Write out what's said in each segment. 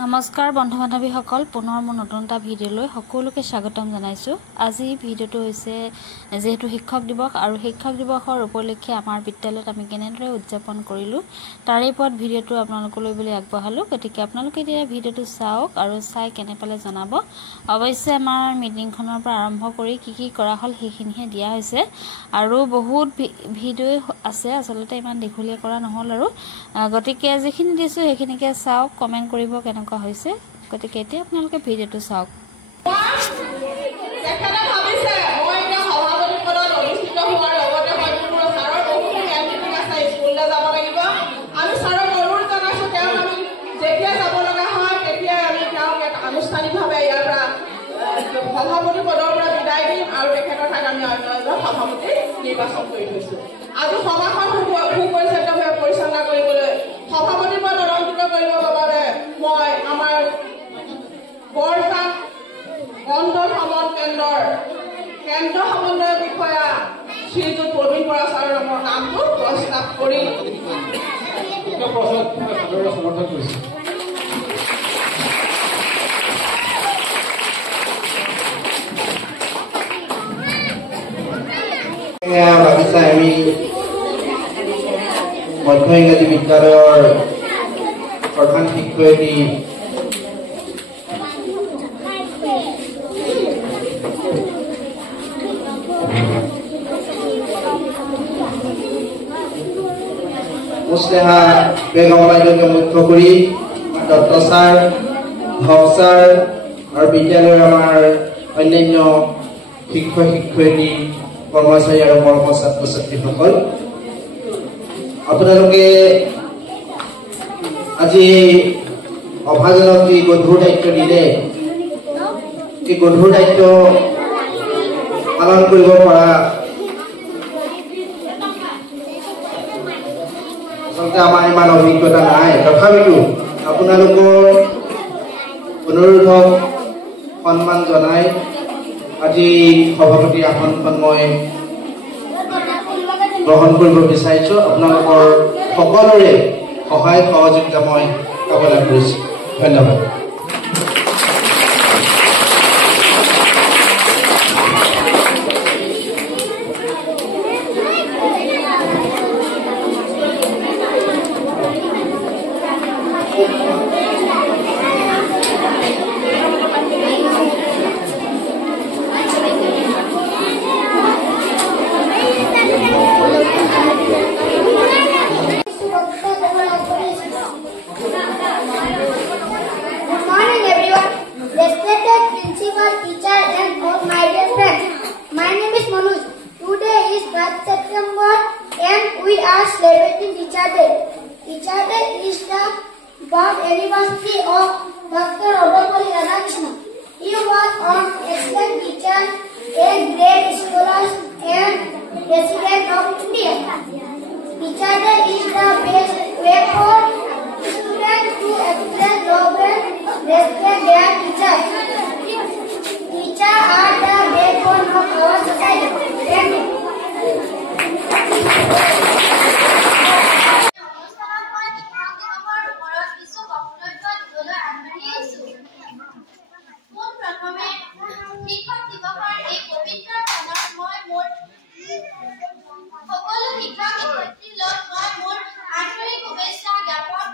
নমস্কাৰ বন্ধু বান্ধৱীসকল পুনৰ মোৰ নতুন এটা ভিডিঅ'লৈ সকলোকে স্বাগতম জনাইছো। আজি ভিডিঅ'টো হৈছে যেহেতু শিক্ষক দিৱস আৰু শিক্ষক দিৱসৰ উপলক্ষে আমাৰ বিদ্যালয়ত আমি কেনেদৰে উদযাপন কৰিলো তাৰে ওপৰত ভিডিঅ'টো আপোনালোকলৈ বুলি আগবঢ়ালো। গতিকে আপোনালোকে এতিয়া ভিডিঅ'টো চাওক আৰু চাই কেনে পালে জনাব। অৱশ্যে আমাৰ মিটিংখনৰ পৰা আৰম্ভ কৰি কি কৰা হল সেইখিনিহে দিয়া হৈছে আৰু বহুত ভিডিঅ' আছে, আচলতে ইমান দীঘলীয়া কৰা নহল আৰু গতিকে যিখিনি দিছো সেইখিনিকে চাওক, কমেন্ট কৰিব কেনেকুৱা হৈছে। গতিকে এতিয়া আপোনালোকে ভিডিঅ'টো চাওক। আনুষ্ঠানিকভাৱে ইয়াৰ পৰা সভাপতি পদৰ পৰা বিদায় দিম আৰু তেখেতৰ ঠাইত আমি অন্য এজন সভাপতি নিৰ্বাচন কৰি থৈছো। আজি সভাখন সুপৰিচালিতভাৱে পৰিচালনা কৰিবলৈ সভাপতি পদ অলংকৃত কৰিবৰ বাবে মই আমাৰ বৰপাক অন্তৰ সমন কেন্দ্ৰৰ কেন্দ্ৰ সমন্বয় বিষয়া শ্ৰীযুত প্ৰবীণ বৰা ছাৰৰ নামটো প্ৰস্তাৱ কৰি সমৰ্থন কৰিছো। বাগিচা আমি মধ্য ইংৰাজী বিদ্যালয়ৰ প্ৰধান শিক্ষয়িত্ৰী মুছলেহা বেগম বাইদেউকে মুখ্য কৰি দত্ত ছাৰ, হক ছাৰ আৰু বিদ্যালয়ৰ আমাৰ অন্যান্য শিক্ষক শিক্ষয়িত্ৰী কৰ্মচাৰী আৰু মৰম ছাত্ৰ ছাত্ৰীসকল, আপোনালোকে আজি অভাজনক যি গধুৰ দায়িত্ব দিলে এই গধুৰ দায়িত্ব পালন কৰিব পৰা আচলতে আমাৰ ইমান অভিজ্ঞতা নাই। তথাপিতো আপোনালোকৰ অনুৰোধক সন্মান জনাই আজি সভাপতি আসনখন মই গ্ৰহণ কৰিব বিচাৰিছো। আপোনালোকৰ সকলোৰে সহায় সহযোগিতা মই কামনা কৰিছো। ধন্যবাদ। Celebrating Teacher Day. Teacher Day is the birth anniversary of Dr. Obapoli Radhakrishnan. He was an excellent teacher, a great scholar, and president of India. Teacher Day is the best way for students to express love and respect their teachers. Teachers are the backbone of our society. Thank you. সকলো শিক্ষক শিক্ষয়িত্ৰীৰ লগত মই মোৰ আন্তৰিক শুভেচ্ছা জ্ঞাপন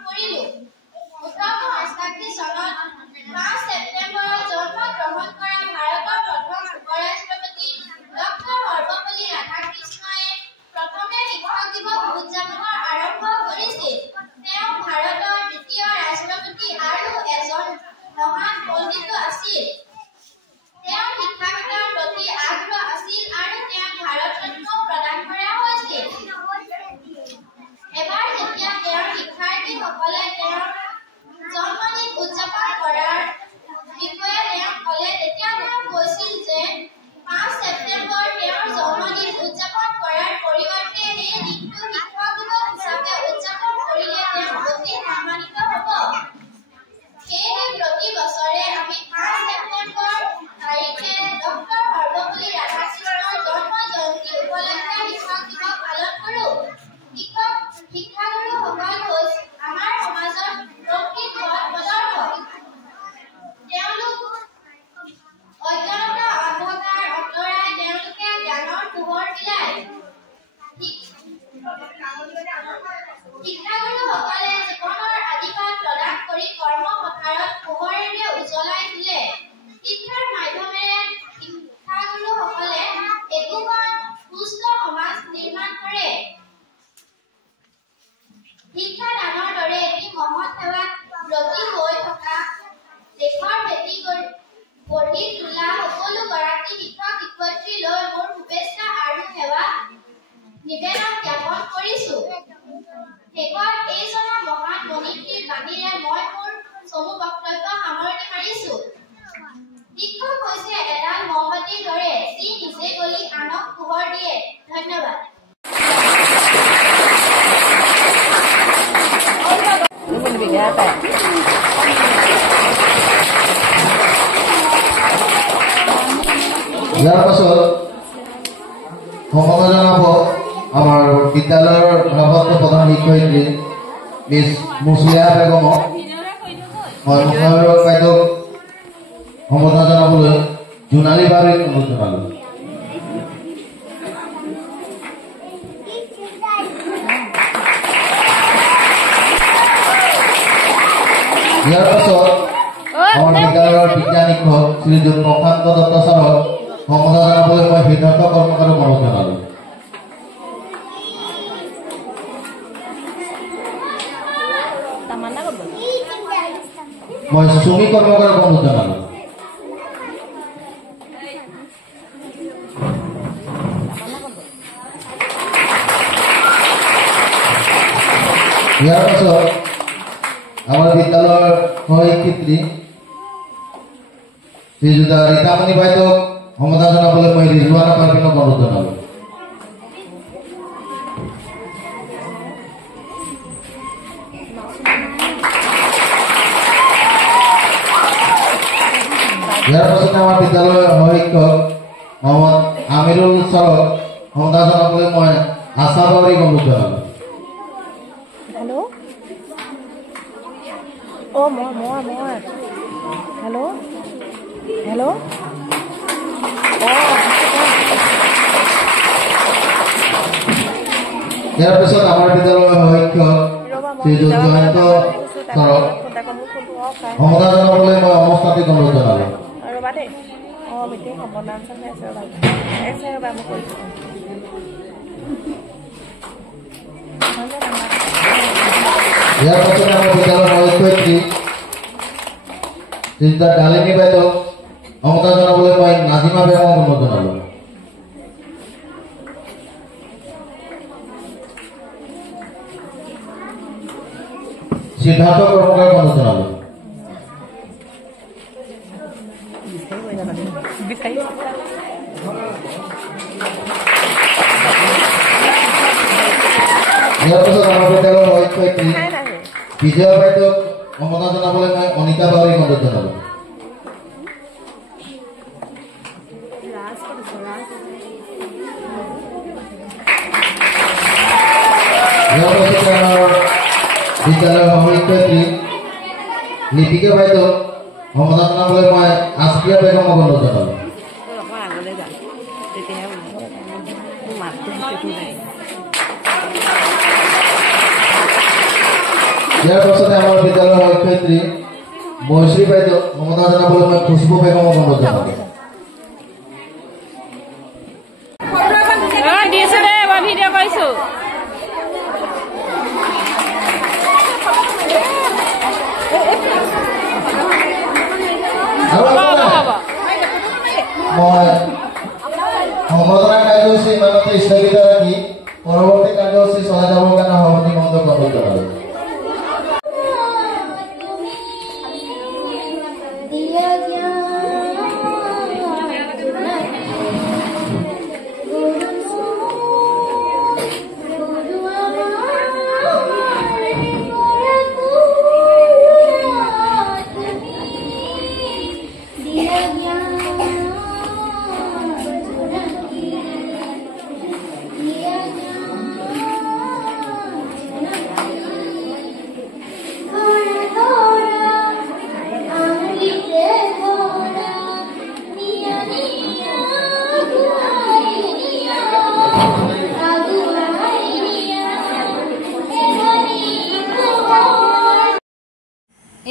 ইয়াৰ পাছত সম্বোধন জনাব আমাৰ বিদ্যালয়ৰ নৱত প্ৰধান শিক্ষয়িত্ৰী মিছ মুছলিয়া বেগমক মই মুখায়ক বাইদেউক সম্বোধন জনাবলৈ জোনালী বাৰীক অনুৰোধ জনালোঁ। ইয়াৰ পাছত আমাৰ বিদ্যালয়ৰ বিজ্ঞান শিক্ষক শ্ৰীযুত প্ৰশান্ত দত্ত ছাৰক সম্বোধন জনাবলৈ মই সিদ্ধাৰ্থ কৰ্মকাৰক অনুৰোধ জনালোঁ। মই সুমি কৰ্মকাৰক অনুৰোধ জনালোঁ। ইয়াৰ পাছত আমাৰ বিদ্যালয়ৰ সহশিক্ষয়িত্ৰী শ্ৰীযুত ৰীতামণি বাইদেউক সম্বোধন জনাবলৈ মই ৰিজৱানা পাৰ্ভিনক অনুৰোধ জনালোঁ। ইয়াৰ পাছতে আমাৰ বিদ্যালয়ৰ সহশিক্ষক মহম্মদ আমিৰুল ছাৰক সম্বোধন জনাবলৈ মই আশা বাউৰীক অনুৰোধ জনালোঁ। Hello? Oh, more. Hello? Hello? ইয়াৰ পিছত আমাৰ বিদ্যালয়ৰ সহশিক্ষক শ্ৰীযুত জয়ন্ত ছাৰক সম্বোধন জনাবলৈ মই অমস্তাতিক অনুৰোধ জনালোঁ। ৰ'বা দেই মিটিং হ'ব নাম চাম আছে ৰ'বা মই কৰিছোঁ। ইয়াৰ পাছতে আমাৰ বিদ্যালয়ৰ সহশিক্ষয়িত্ৰী শ্ৰীযুত ডালিনী বাইদেউক সম্বোধন জনাবলৈ মই নাজিমা বেগমক অনুৰোধ জনালোঁ। সিদ্ধাৰ্থ কৰ্মকাৰক অনুৰোধ জনালোঁ। ইয়াৰ পাছত আমাৰ বিদ্যালয়ৰ সহশিক্ষয়িত্ৰী বিজয়া বাইদেউক সম্বোধন জনাবলৈ মই অনিতা বাউৰীক অনুৰোধ জনালোঁ। ইয়াৰ পাছতে আমাৰ বিদ্যালয়ৰ সহশিক্ষয়িত্ৰী লিপিকা বাইদেউক সম্বোধন জনাবলৈ মই আছফিয়া বেগমক অনুৰোধ জনালোঁ। ইয়াৰ পাছতে আমাৰ বিদ্যালয়ৰ সহশিক্ষয়িত্ৰী মহেশ্ৰী বাইদেউক সম্বোধন জনাবলৈ মই খুশবু বেগমক অনুৰোধ জনালোঁ। ভিডিঅ' কৰিছোঁ। মই সম্বোধনা কাৰ্যসূচী ইমানতে স্থগিত ৰাখি পৰৱৰ্তী কাৰ্যসূচী চলাই যাবৰ কাৰণে সভাপতি মহোদয়ক অনুৰোধ জনালোঁ।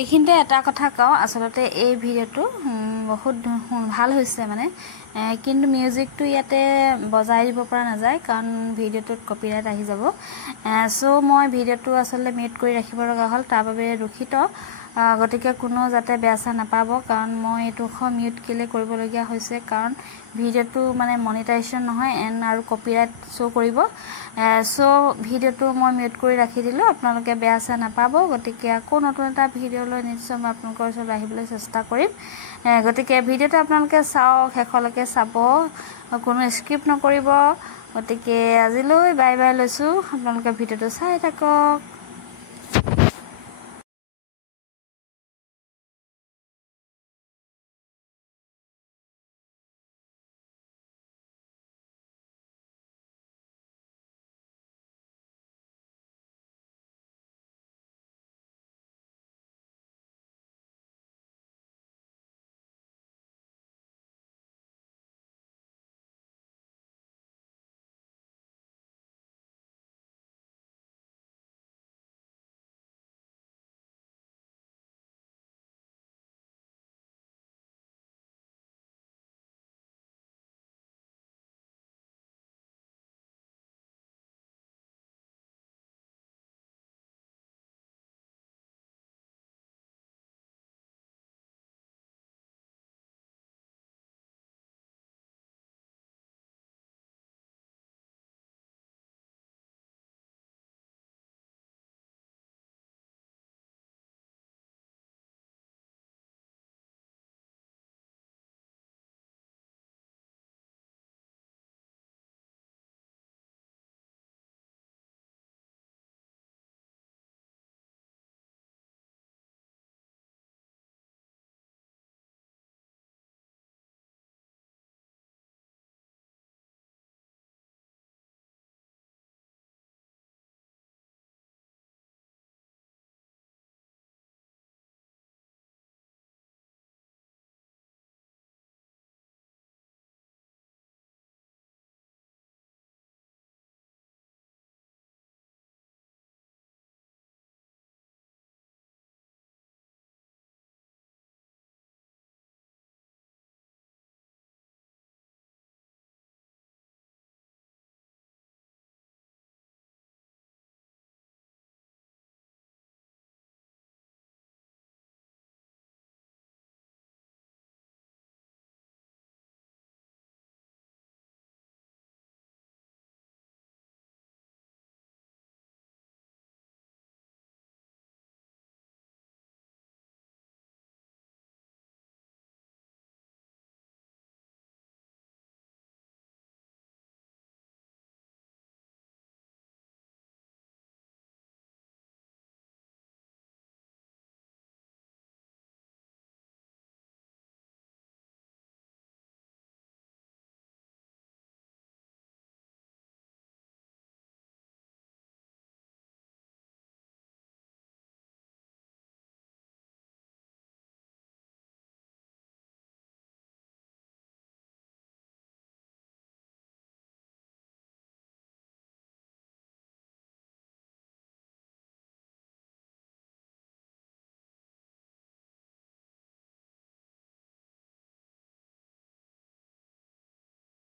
এইখিনিতে এটা কথা কওঁ, আচলতে এই ভিডিঅ'টো বহুত ভাল হৈছে মানে, কিন্তু মিউজিকটো ইয়াতে বজাই দিব পৰা নাযায় কাৰণ ভিডিঅ'টোত কপিৰাইট আহি যাব। চ' মই ভিডিঅ'টো আচলতে মিউট কৰি ৰাখিব লগা হ'ল, তাৰ বাবে দুখিত। গতিকে কোনো যাতে বেয়া চেয়া নাপাব, কাৰণ মই এইটো মিউট কেলে কৰিবলগীয়া হৈছে কাৰণ ভিডিঅ'টো মানে মনিটাইজেশ্যন নহয় আৰু কপিৰাইট শ্ব' কৰিব। চ' ভিডিঅ'টো মই মিউট কৰি ৰাখি দিলোঁ, আপোনালোকে বেয়া চেয়া নাপাব। গতিকে আকৌ নতুন এটা ভিডিঅ' লৈ নিশ্চয় মই আপোনালোকৰ ওচৰত আহিবলৈ চেষ্টা কৰিম। গতিকে ভিডিঅ'টো আপোনালোকে চাওক, শেষলৈকে চাব, কোনো স্কিপ নকৰিব। গতিকে আজিলৈ বাই বাই লৈছোঁ, আপোনালোকে ভিডিঅ'টো চাই থাকক।